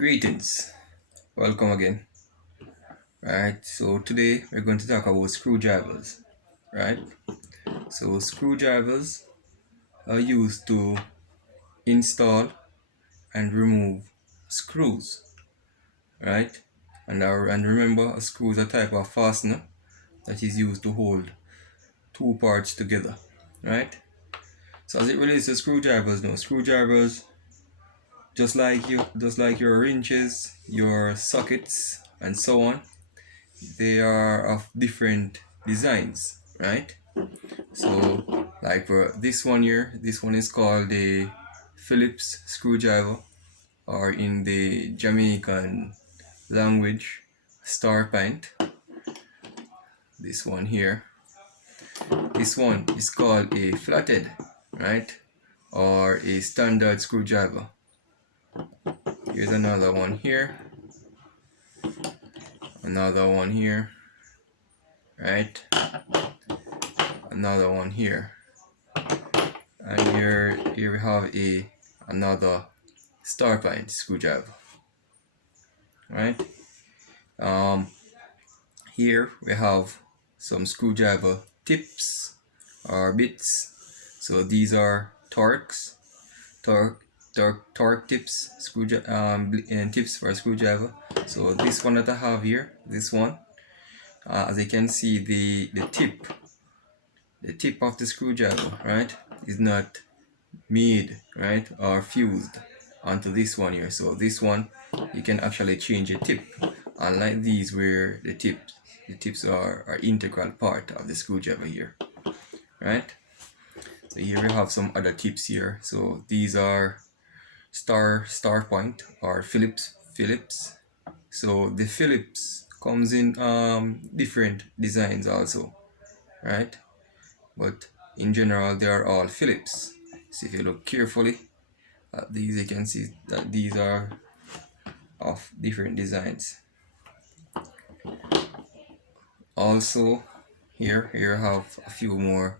Greetings, welcome again. Right, so today we're going to talk about screwdrivers. Right, so screwdrivers are used to install and remove screws. Right, and remember, a screw is a type of fastener that is used to hold two parts together. Right, so as it relates to screwdrivers, now screwdrivers, just like your wrenches, your sockets, and so on, they are of different designs, right? So like for this one here, this one is called the Phillips screwdriver, or in the Jamaican language, star pint. This one here, this one is called a flatted, right? Or a standard screwdriver. Here's another one here, another one here, right? Another one here, and here we have another star pint screwdriver, right? Here we have some screwdriver tips or bits. So these are Torx tips, and tips for a screwdriver. So this one that I have here, this one, as you can see, the tip of the screwdriver, right, is not made, right, or fused onto this one here. So this one, you can actually change a tip, unlike these where the tips are integral part of the screwdriver here, right? So here we have some other tips here. So these are star point or Phillips. So the Phillips comes in different designs also, right? But in general, they are all Phillips. So if you look carefully at these, you can see that these are of different designs. Also, here I have a few more.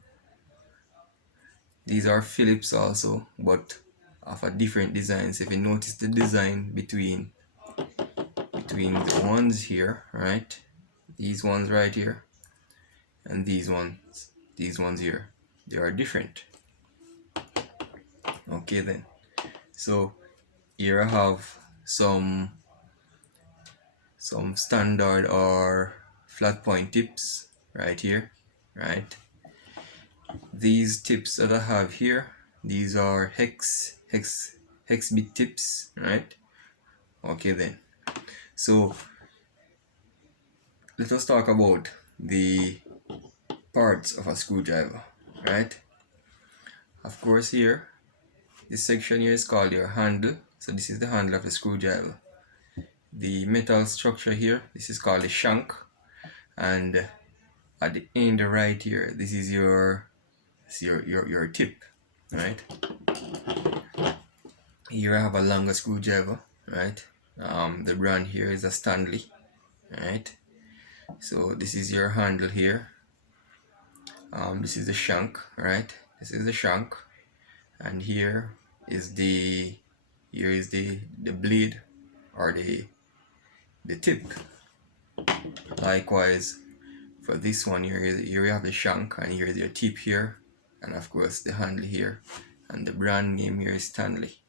These are Phillips also, but of a different design. So if you notice the design between the ones here, right? These ones right here, and these ones here, they are different. Okay then. So here I have some standard or flat point tips right here, right? These tips that I have here, these are hex bit tips, right? Okay then. So let us talk about the parts of a screwdriver, right? Of course, here, this section here is called your handle. So this is the handle of the screwdriver. The metal structure here, this is called the shank, and at the end right here, this is your tip, right? Here I have a longer screwdriver, right? The brand here is a Stanley, right? So this is your handle here. This is the shank, right? This is the shank, and here is the blade or the tip. Likewise, for this one here you have the shank, and here is your tip here, and of course the handle here, and the brand name here is Stanley,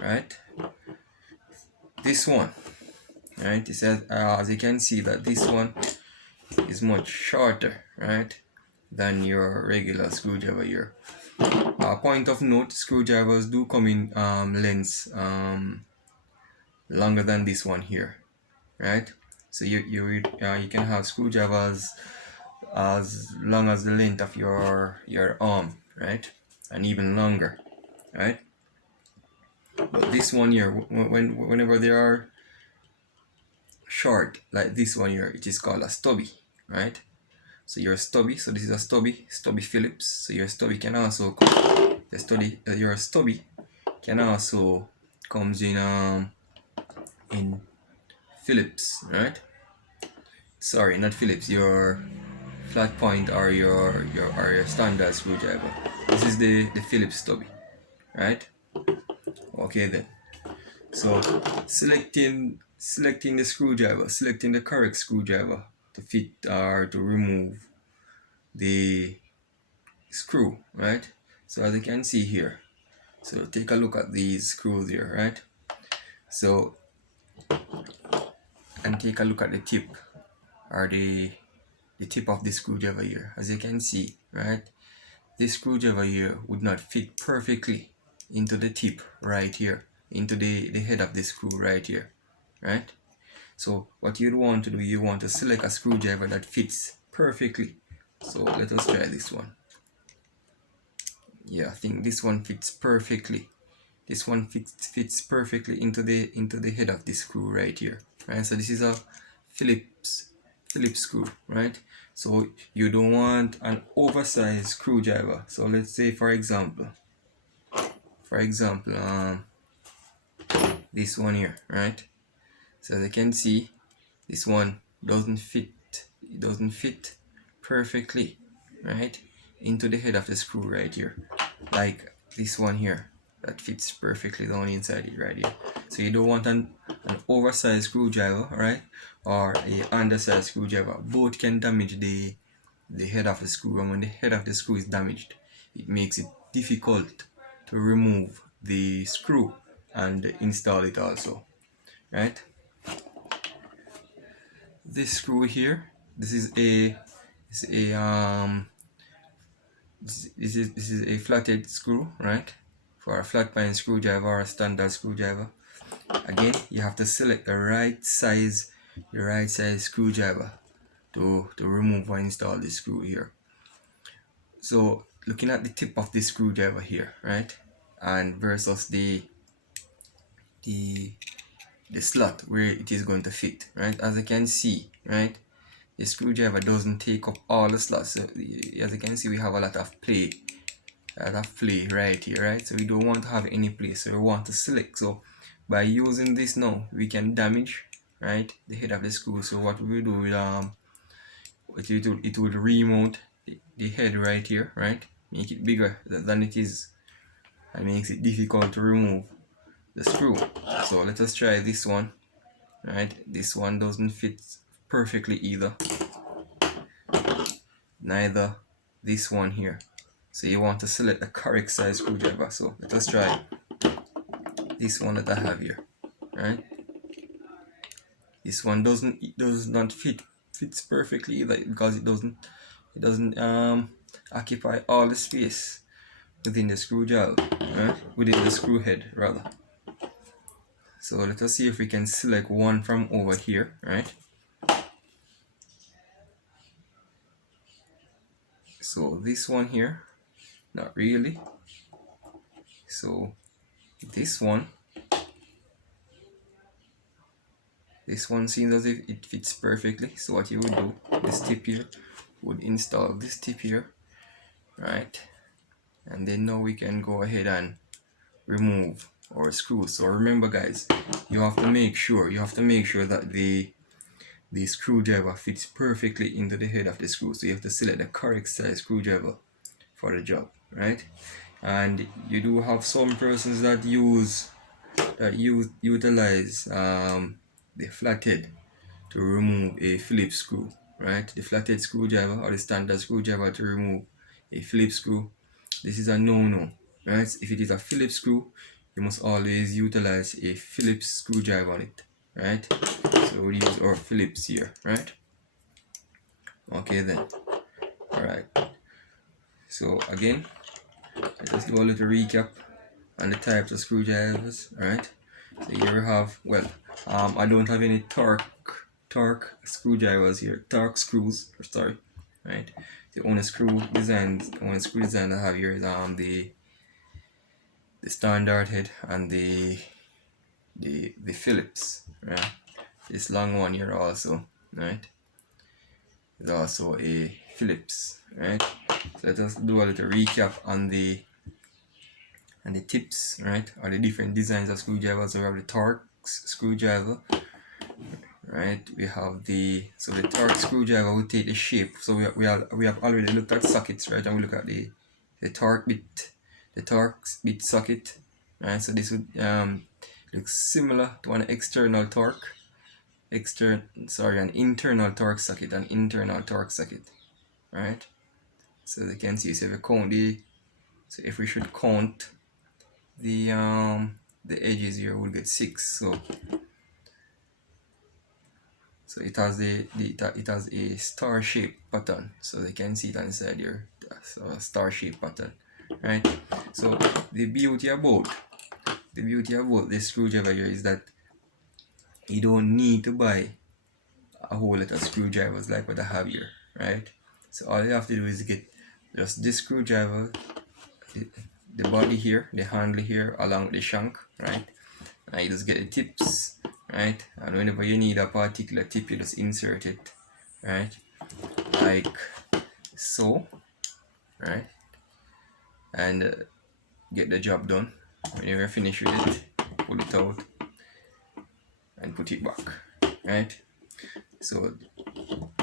right? This one, right, it says, as you can see, that this one is much shorter, right, than your regular screwdriver here. Point of note, screwdrivers do come in lengths longer than this one here, right? So you can have screwdrivers as long as the length of your arm, right, and even longer, right? But this one here, whenever they are short like this one here, it is called a stubby, right? So your stubby, so this is a stubby Phillips. So your stubby can also your stubby can also comes in Phillips, right? Sorry, not Phillips, your flat point or your standard screwdriver. This is the Phillips stubby, right? Okay then. So selecting the screwdriver, selecting the correct screwdriver to fit or to remove the screw, right? So as you can see here, so take a look at these screws here, right? So, and take a look at the tip or the tip of the screwdriver here. As you can see, right, this screwdriver here would not fit perfectly into the tip right here, into the head of the screw right here, right? So what you'd want to do, you want to select a screwdriver that fits perfectly. So let us try this one. Yeah, I think this one fits perfectly. This one fits perfectly into the head of the screw right here, right? So this is a Phillips screw, right? So you don't want an oversized screwdriver. So let's say for example this one here, right? So as you can see, this one doesn't fit, it doesn't fit perfectly, right, into the head of the screw right here, like this one here that fits perfectly down inside it right here. So you don't want an oversized screwdriver, right, or a undersized screwdriver. Both can damage the head of the screw, and when the head of the screw is damaged, it makes it difficult to remove the screw and install it also, right? This screw here, this is a this is a flatted screw, right, for a flat pine screwdriver or a standard screwdriver. Again, you have to select the right size screwdriver to remove or install this screw here. So looking at the tip of the screwdriver here, right, and versus the slot where it is going to fit, right, as you can see, right, the screwdriver doesn't take up all the slots. So as you can see, we have a lot of play right here, right? So we don't want to have any play, so we want to select. So by using this now, we can damage, right, the head of the screw. So what we will do is it will remount the head right here, right, make it bigger than it is, and makes it difficult to remove the screw. So let us try this one, right? This one doesn't fit perfectly either, neither this one here. So you want to select the correct size screwdriver. So let us try this one that I have here, right? This one does not fits perfectly either, because it doesn't occupy all the space within the screwdriver, right? Within the screw head rather. So let us see if we can select one from over here, right? So this one here, not really. So this one seems as if it fits perfectly. So what you would do, this tip here, would install this tip here, right? And then now we can go ahead and remove our screw. So remember guys, you have to make sure that the screwdriver fits perfectly into the head of the screw. So you have to select the correct size screwdriver for the job, right? And you do have some persons that utilize the flathead to remove a Phillips screw, right? The flathead screwdriver or the standard screwdriver to remove a Phillips screw. This is a no-no, right? If it is a Phillips screw, you must always utilize a Phillips screwdriver on it, right? So we use our Phillips here, right? Okay then. Alright. So again, let us do a little recap on the types of screwdrivers, alright? So here we have, well, I don't have any Torx screwdrivers here, Torx screws, sorry, right? The only screw design I have here is the standard head and the Phillips, right? This long one here also, right, is also a Phillips, right? So let us do a little recap on the tips, right, or the different designs of screwdrivers. So we have the Torx screwdriver, right? We have the Torx screwdriver will take the shape. So we have already looked at sockets, right? And we look at the Torx Bit Socket, right? So this would looks similar to an external torque, an internal Torx socket, right? So you can see, so if you count so if we should count the edges here, we'll get 6. So it has it has a star shaped pattern, so they can see it inside here. So a star shaped pattern, right? So the beauty about this screwdriver here is that you don't need to buy a whole lot of screwdrivers like what I have here, right? So all you have to do is get just this screwdriver, the body here, the handle here, along with the shank, right? And you just get the tips, right? And whenever you need a particular tip, you just insert it, right? Like so, right? And get the job done. When you're finished with it, pull it out and put it back, right? So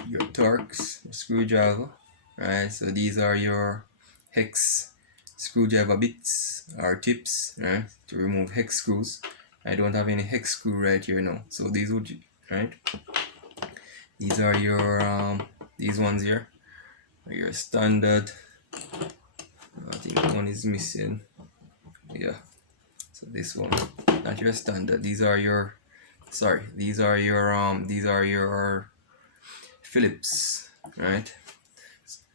your Torx screwdriver, right? So these are your Hex Screwdriver Bits or tips, right? To remove hex screws. I don't have any hex screw right here now, so these would, right? These are your these ones here are your standard. I think one is missing. Yeah. So this one, not your standard. These are your these are your Phillips, right?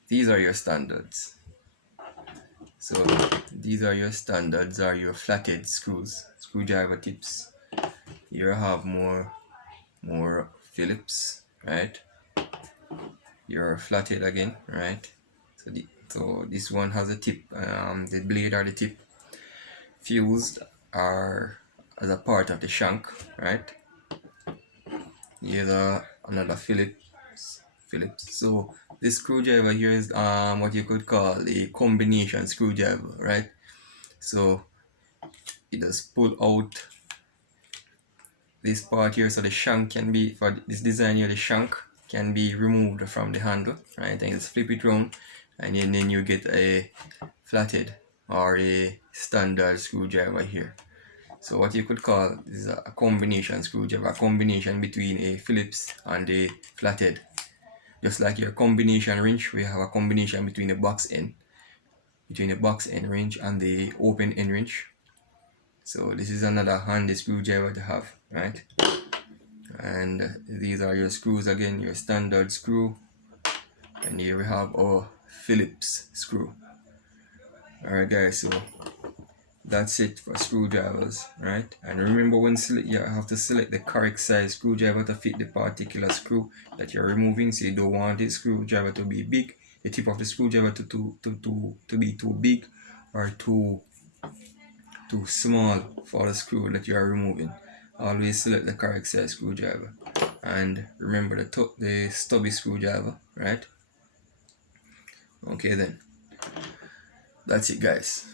These are your standards. So these are your standards, are your flatted screwdriver tips. Here have more Phillips, right? Your flatted again, right? So this one has a tip, the blade or the tip fused are as a part of the shank, right? Here's another Phillips. So this screwdriver here is what you could call a combination screwdriver, right? So it does pull out this part here, so the shank can be, for this design here, the shank can be removed from the handle, right? And just flip it around, and then you get a flatted or a standard screwdriver here. So what you could call is a combination screwdriver, a combination between a Phillips and a flatted. Just like your combination wrench, we have a combination between the box end wrench and the open end wrench. So this is another handy screwdriver to have, right? And these are your screws again, your standard screw, and here we have our Phillips screw. Alright guys, so that's it for screwdrivers, right? And remember, when you have to select the correct size screwdriver to fit the particular screw that you're removing. So you don't want this screwdriver to be big, the tip of the screwdriver to be too big or too small for the screw that you are removing. Always select the correct size screwdriver, and remember the stubby screwdriver, right? Okay then, that's it guys.